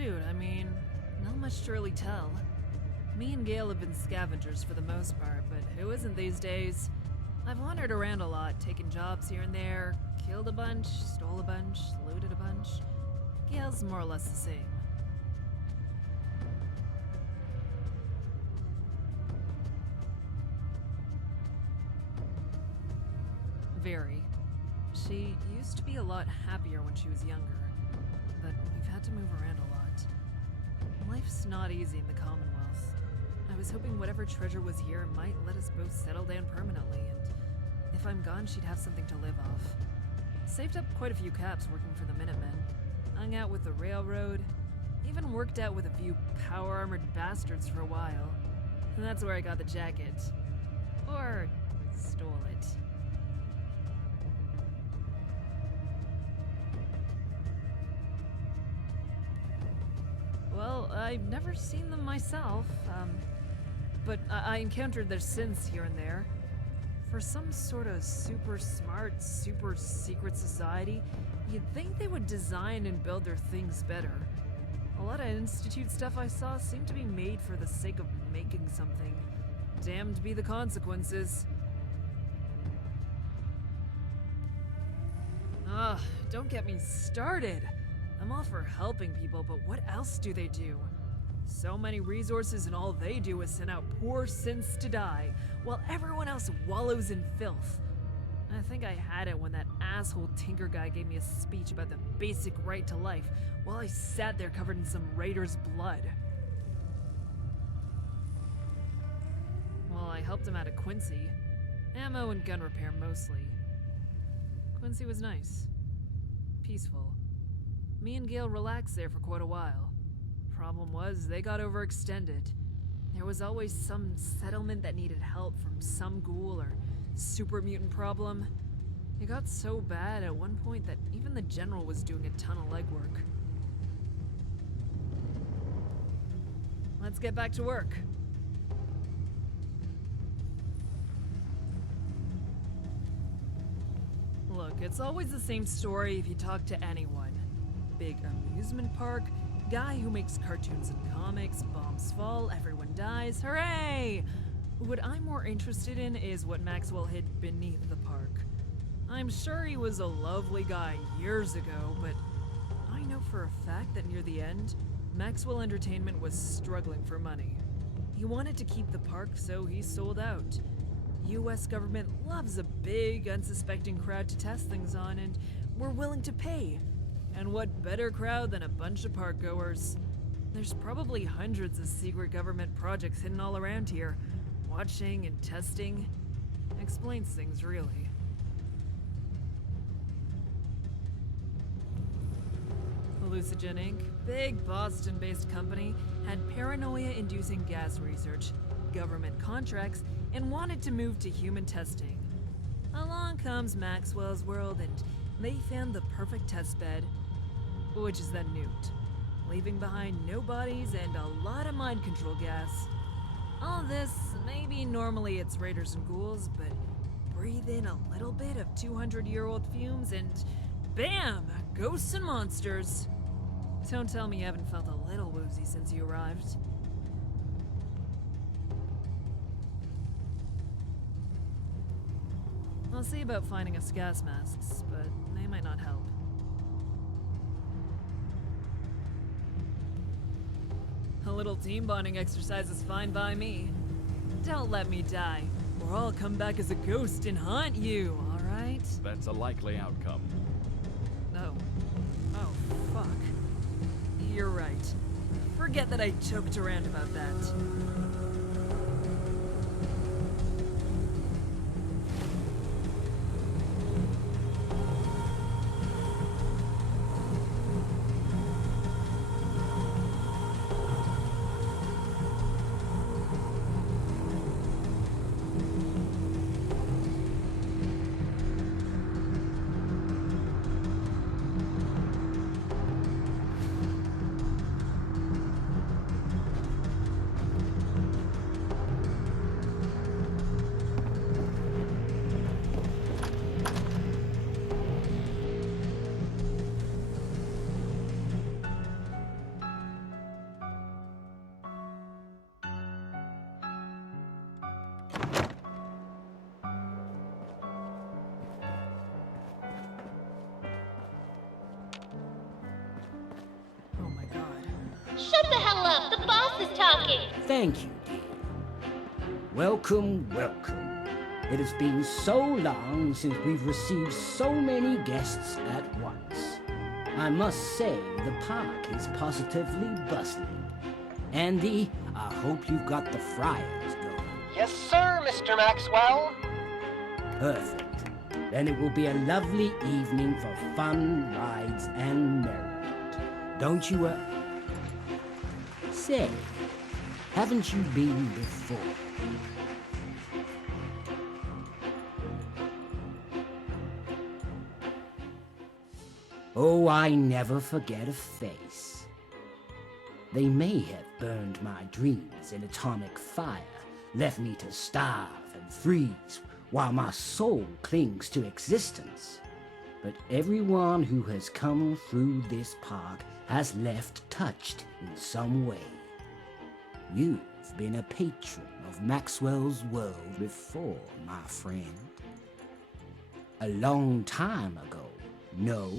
shoot, I mean, not much to really tell. Me and Gail have been scavengers for the most part, but who isn't these days? I've wandered around a lot, taken jobs here and there, killed a bunch, stole a bunch, looted a bunch. Gail's more or less the same. Very. She used to be a lot happier when she was younger, but we've had to move around a lot. Life's not easy in the Commonwealth. I was hoping whatever treasure was here might let us both settle down permanently, and if I'm gone, she'd have something to live off. Saved up quite a few caps working for the Minutemen, hung out with the railroad, even worked out with a few power-armored bastards for a while. And that's where I got the jacket. Or stole it. Well, I've never seen them myself, but I encountered their synths here and there. For some sort of super smart, super secret society, you'd think they would design and build their things better. A lot of Institute stuff I saw seemed to be made for the sake of making something. Damned be the consequences. Ugh, don't get me started. I'm all for helping people, but what else do they do? So many resources and all they do is send out poor synths to die, while everyone else wallows in filth. I think I had it when that asshole Tinker guy gave me a speech about the basic right to life, while I sat there covered in some raider's blood. Well, I helped him out at Quincy. Ammo and gun repair mostly. Quincy was nice. Peaceful. Me and Gail relaxed there for quite a while. Problem was, they got overextended. There was always some settlement that needed help from some ghoul or super mutant problem. It got so bad at one point that even the general was doing a ton of legwork. Let's get back to work. Look, it's always the same story if you talk to anyone. Big amusement park, guy who makes cartoons and comics, bombs fall, everyone dies, hooray! What I'm more interested in is what Maxwell hid beneath the park. I'm sure he was a lovely guy years ago, but I know for a fact that near the end, Maxwell Entertainment was struggling for money. He wanted to keep the park, so he sold out. US government loves a big, unsuspecting crowd to test things on, and we're willing to pay. And what better crowd than a bunch of park goers? There's probably hundreds of secret government projects hidden all around here. Watching and testing explains things, really. Hallucinogen Inc., big Boston-based company, had paranoia-inducing gas research, government contracts, and wanted to move to human testing. Along comes Maxwell's world, and they found the perfect testbed, which is then nuked, leaving behind no bodies and a lot of mind control gas. All this, maybe normally it's raiders and ghouls, but breathe in a little bit of 200-year-old fumes and bam! Ghosts and monsters. Don't tell me you haven't felt a little woozy since you arrived. I'll see about finding us gas masks, but they might not help. A little team bonding exercise is fine by me. Don't let me die, or I'll come back as a ghost and haunt you, alright? That's a likely outcome. No. Oh, fuck. You're right. Forget that I joked around about that. Shut the hell up! The boss is talking! Thank you, dear. Welcome, welcome. It has been so long since we've received so many guests at once. I must say the park is positively bustling. Andy, I hope you've got the fryers going. Yes, sir, Mr. Maxwell. Perfect. Then it will be a lovely evening for fun, rides, and merriment. Don't you, Say, haven't you been before? Oh, I never forget a face. They may have burned my dreams in atomic fire, left me to starve and freeze while my soul clings to existence. But everyone who has come through this park has left touched in some way. You've been a patron of Maxwell's world before, my friend. A long time ago, no?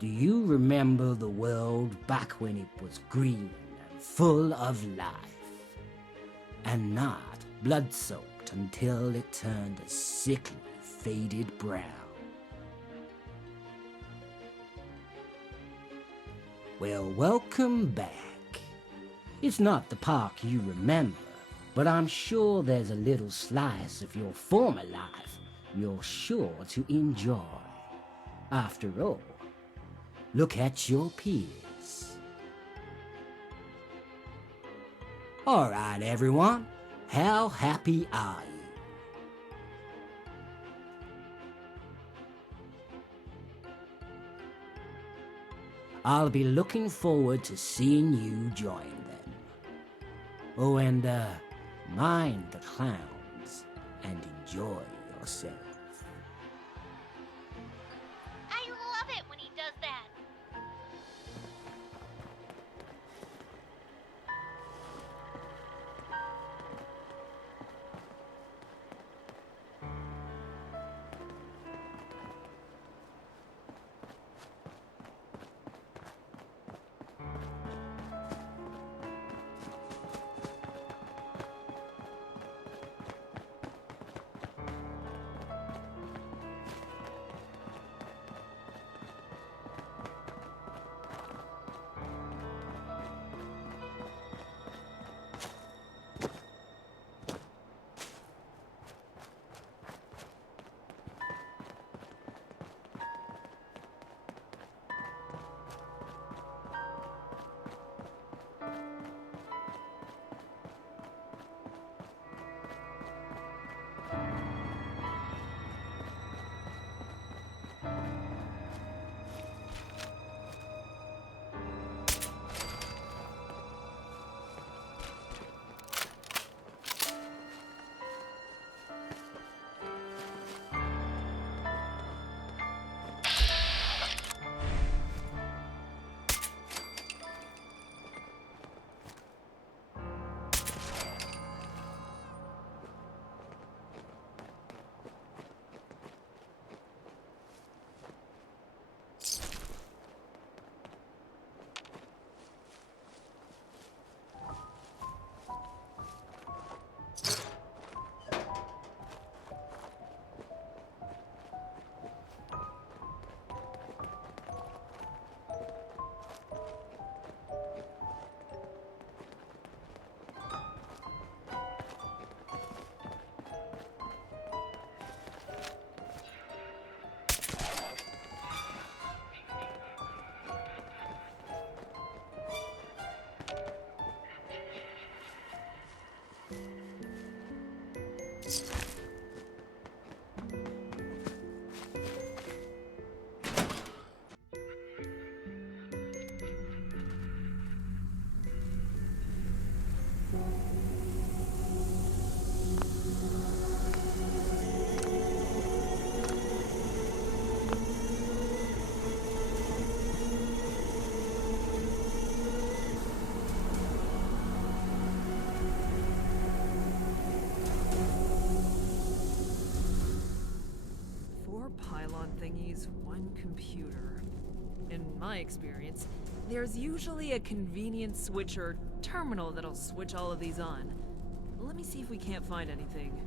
Do you remember the world back when it was green and full of life? And not blood-soaked until it turned a sickly, faded brown. Well, welcome back. It's not the park you remember, but I'm sure there's a little slice of your former life you're sure to enjoy. After all, look at your peers. All right, everyone. How happy are you? I'll be looking forward to seeing you join them. Oh, and mind the clowns and enjoy yourself. I love it when he does that! Pylon thingies, one computer. In my experience, there's usually a convenient switch or terminal that'll switch all of these on. Let me see if we can't find anything.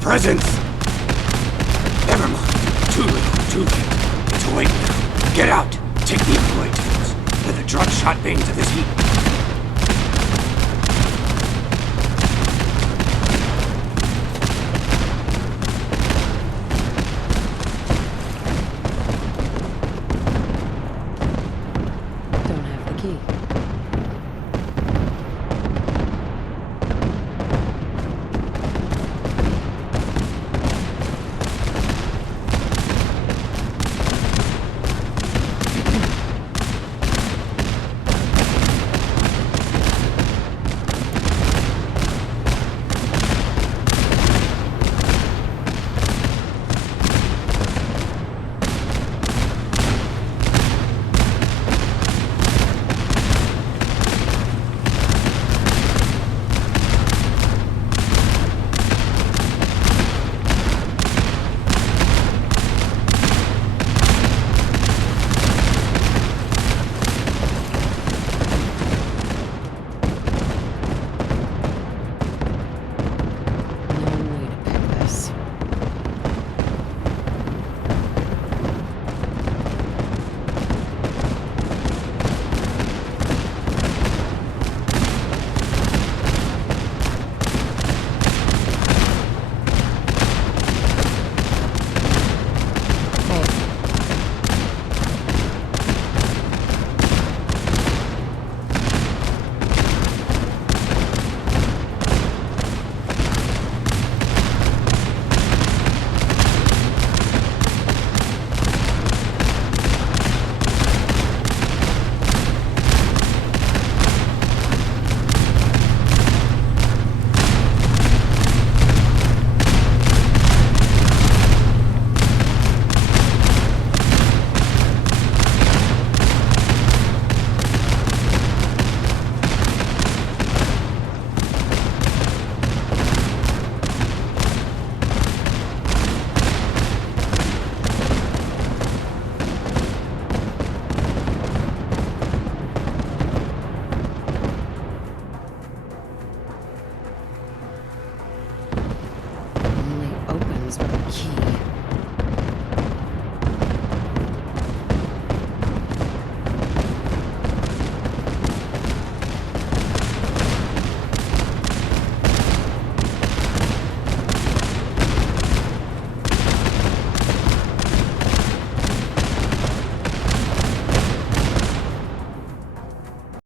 Presence! Never mind. Too little, too late. It's awake now. Get out. Take the employee tools. Let the drug shot veins of this heat